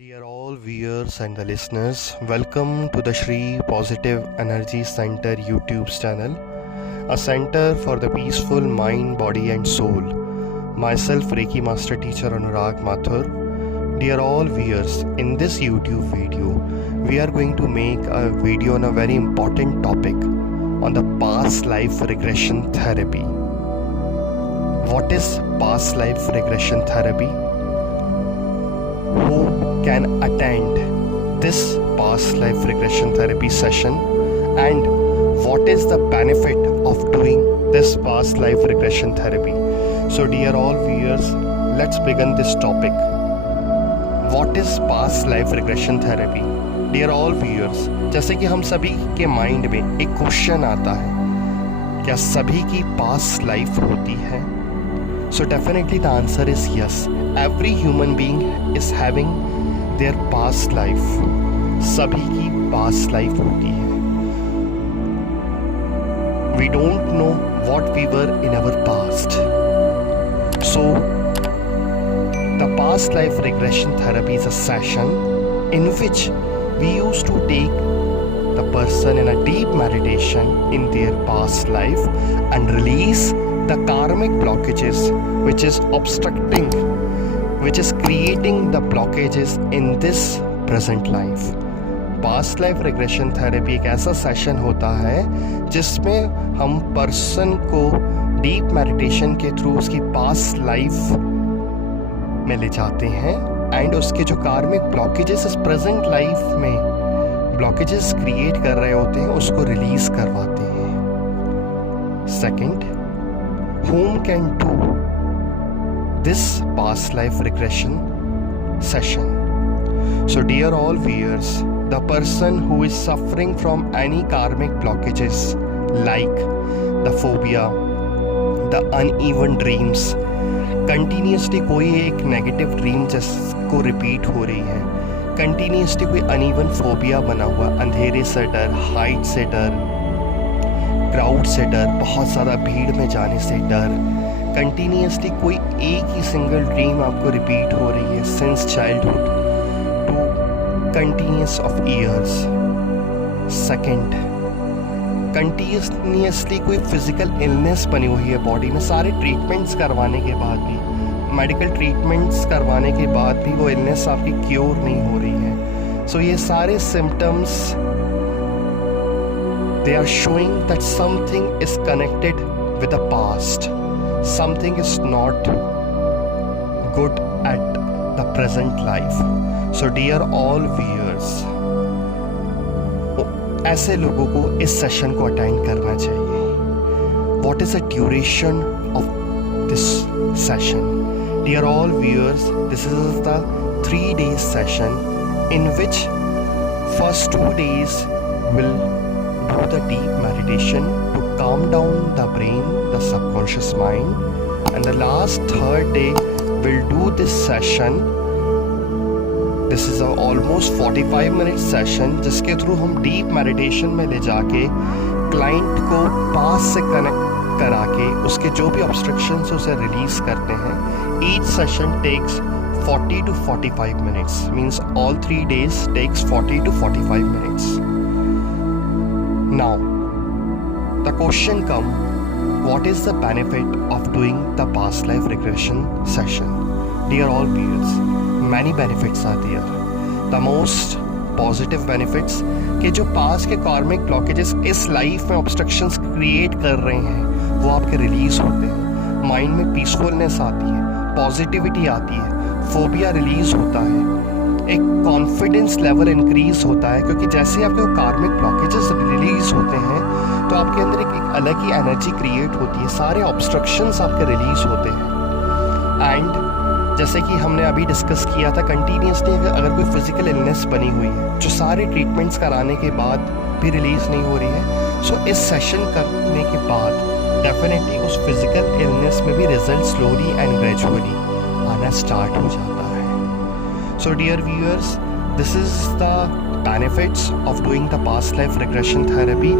Dear all viewers and the listeners, welcome to the Shri Positive Energy Center YouTube channel, a center for the peaceful mind, body and soul. Myself, Reiki Master Teacher Anurag Mathur. Dear all viewers, in this YouTube video, we are going to make a video on a very important topic on the past life regression therapy. What is past life regression therapy? Who can attend this past life regression therapy session, and what is the benefit of doing this past life regression therapy? So dear all viewers, let's begin this topic. What is past life regression therapy? Dear all viewers, जैसे कि हम सभी के mind में एक question आता है, क्या सभी की पास्ट लाइफ होती है? So definitely the answer is yes. Every human being is having their past life. सभी की past life होती है. We don't know what we were in our past. So the past life regression therapy is a session in which we used to take the person in a deep meditation in their past life and release the karmic blockages which is obstructing, which is creating the blockages in this present life. Past life regression therapy एक ऐसा session होता है जिसमें हम person को deep meditation के through उसकी past life में ले जाते हैं एंड उसके जो कार्मिक ब्लॉकेजेस इस प्रेजेंट लाइफ में ब्लॉकेजेस क्रिएट कर रहे होते हैं उसको रिलीज करवाते हैं. Second, whom can do this past life regression session? So dear all viewers, the person who is suffering from any karmic blockages like the phobia, the uneven dreams, continuously कोई एक negative dream जिसको repeat हो रही है, continuously कोई uneven phobia बना हुआ, अंधेरे से डर, हाइट से डर, क्राउड से डर, बहुत ज़्यादा भीड़ में जाने से डर, कंटिन्यूसली कोई एक ही सिंगल ड्रीम आपको रिपीट हो रही है since childhood to continuous of years. Second, continuously कोई फिजिकल इलनेस बनी हुई है बॉडी में, सारे ट्रीटमेंट्स करवाने के बाद भी, मेडिकल ट्रीटमेंट्स करवाने के बाद भी वो इलनेस आपकी क्योर नहीं हो रही है. सो ये सारे symptoms they are showing that something is connected with the past. Something is not good at the present life. So dear all viewers, ऐसे लोगों को इस सेशन को अटेंड करना चाहिए. What is the duration of this session? Dear all viewers, this is the 3-day session in which first 2 days will do the deep meditation to calm down the brain, the subconscious mind, and the last 3rd day we'll do this session. This is a almost 45-minute session जिसके through हम deep meditation में ले जाके client को पास से connect करा के उसके जो भी obstructions उसे रिलीज करते हैं. Each session takes 40 to 45 minutes, means all 3 days takes 40 to 45 minutes. Now, the question comes, what is the benefit of doing the past life regression session? Dear all viewers, many benefits are there. The most positive benefits कि जो past के कार्मिक blockages इस life में obstructions create कर रहे हैं वो आपके रिलीज होते हैं. माइंड में पीसफुलनेस आती है, पॉजिटिविटी आती है, फोबिया रिलीज होता है, एक कॉन्फिडेंस लेवल इंक्रीज होता है, क्योंकि जैसे ही आपके वो कार्मिक ब्लॉकेजेस रिलीज होते हैं तो आपके अंदर एक अलग ही एनर्जी क्रिएट होती है, सारे ऑब्स्ट्रक्शंस आपके रिलीज होते हैं. एंड जैसे कि हमने अभी डिस्कस किया था, कंटिन्यूसली अगर कोई फिजिकल इलनेस बनी हुई है जो सारे ट्रीटमेंट्स कराने के बाद भी रिलीज नहीं हो रही है, सो इस सेशन करने के बाद डेफिनेटली उस फिजिकल इलनेस में भी रिजल्ट स्लोली एंड ग्रेजुअली आना स्टार्ट हो जाता है. So dear viewers, this is the benefits of doing the past life regression therapy.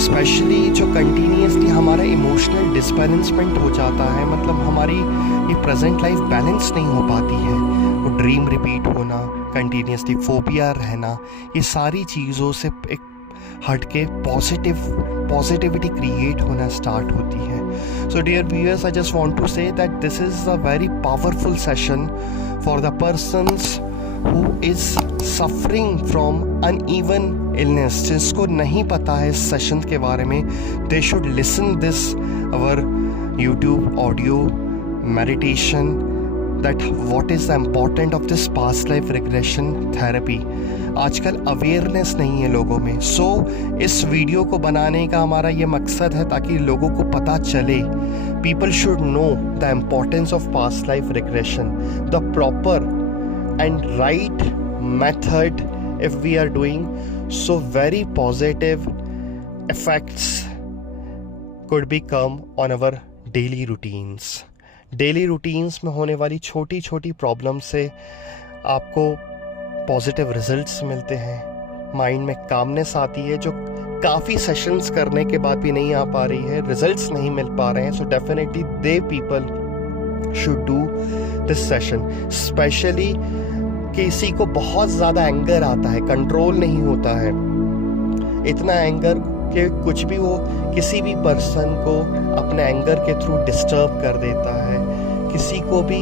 Specially जो कंटिन्यूसली हमारा इमोशनल डिसबैलेंसमेंट हो जाता है, मतलब हमारी ये प्रेजेंट लाइफ बैलेंस नहीं हो पाती है, वो ड्रीम रिपीट होना, कंटिन्यूसली फोबिया रहना, ये सारी चीज़ों से एक हट के पॉजिटिविटी क्रिएट होना स्टार्ट होती है. So dear viewers, I just want to say that this is a very powerful session for the persons who is suffering from uneven illness. जिसको नहीं पता है इस सेशन के बारे में, they should listen this our YouTube audio meditation that what is the important of this past life regression therapy. आजकल awareness नहीं है लोगों में, सो इस वीडियो को बनाने का हमारा ये मकसद है ताकि लोगों को पता चले. People should know the importance of past life regression, the proper and right method if we are doing so. Very positive effects could become on our daily routines. Daily routines में होने वाली छोटी छोटी प्रॉब्लम से आपको positive results मिलते हैं, mind में कामनेस आती है जो काफ़ी सेशंस करने के बाद भी नहीं आ पा रही है, रिजल्ट्स नहीं मिल पा रहे हैं. So definitely they people should do this session. Specially किसी को बहुत ज़्यादा एंगर आता है, कंट्रोल नहीं होता है, इतना एंगर कि कुछ भी वो किसी भी पर्सन को अपने एंगर के थ्रू डिस्टर्ब कर देता है, किसी को भी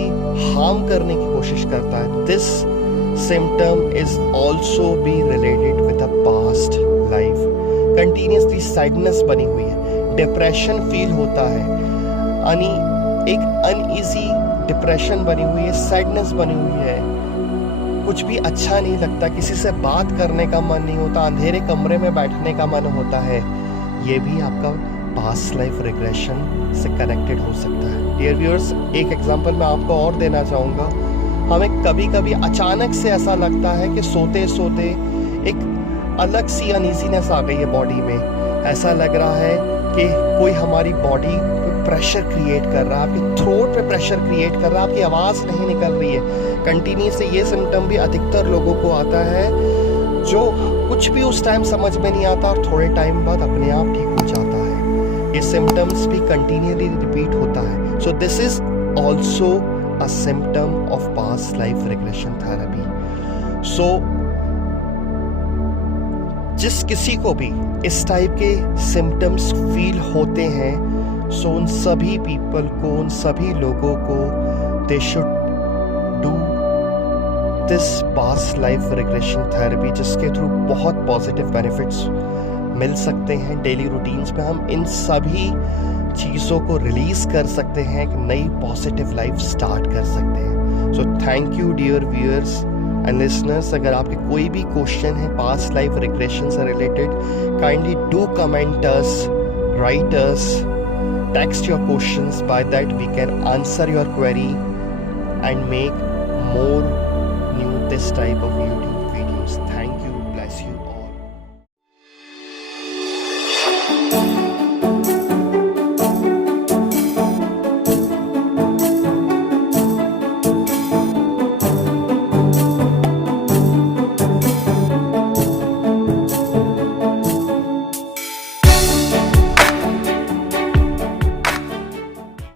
हार्म करने की कोशिश करता है. This symptom is also be related with the past life. Continuously sadness बनी हुई है, डिप्रेशन फील होता है, एक अनईजी डिप्रेशन बनी हुई है, सैडनेस बनी हुई है, कुछ भी अच्छा नहीं लगता, किसी से बात करने का मन नहीं होता, अंधेरे कमरे में बैठने का मन होता है. ये भी आपका पास्ट लाइफ रिग्रेशन से कनेक्टेड हो सकता है. डियर व्यूअर्स, एक एग्जांपल मैं आपको और देना चाहूँगा. हमें कभी कभी अचानक से ऐसा लगता है कि सोते सोते एक अलग सी अनईजीनेस आ गई है बॉडी में. ऐसा लग रहा है कि कोई हमारी बॉडी प्रेशर क्रिएट कर रहा है, आपकी थ्रोट पे प्रेशर क्रिएट कर रहा है, आपकी आवाज़ नहीं निकल रही है. कंटिन्यू से ये सिम्टम भी अधिकतर लोगों को आता है, जो कुछ भी उस टाइम समझ में नहीं आता और थोड़े टाइम बाद अपने आप ठीक हो जाता है. ये सिम्टम्स भी कंटिन्यूली रिपीट होता है. So this is also a symptom of past life regression therapy. So जिस किसी को भी इस टाइप के सिम्टम्स फील होते हैं, सो उन सभी पीपल को, उन सभी लोगों को they should do this past life regression therapy, जिसके थ्रू बहुत पॉजिटिव बेनिफिट्स मिल सकते हैं. डेली रूटीन्स में हम इन सभी चीज़ों को रिलीज कर सकते हैं, एक नई पॉजिटिव लाइफ स्टार्ट कर सकते हैं. So thank you dear viewers and listeners. अगर आपके कोई भी क्वेश्चन है पास्ट लाइफ रिग्रेशन से related, kindly do comment us, write us, text your questions. By that we can answer your query and make more new this type of video.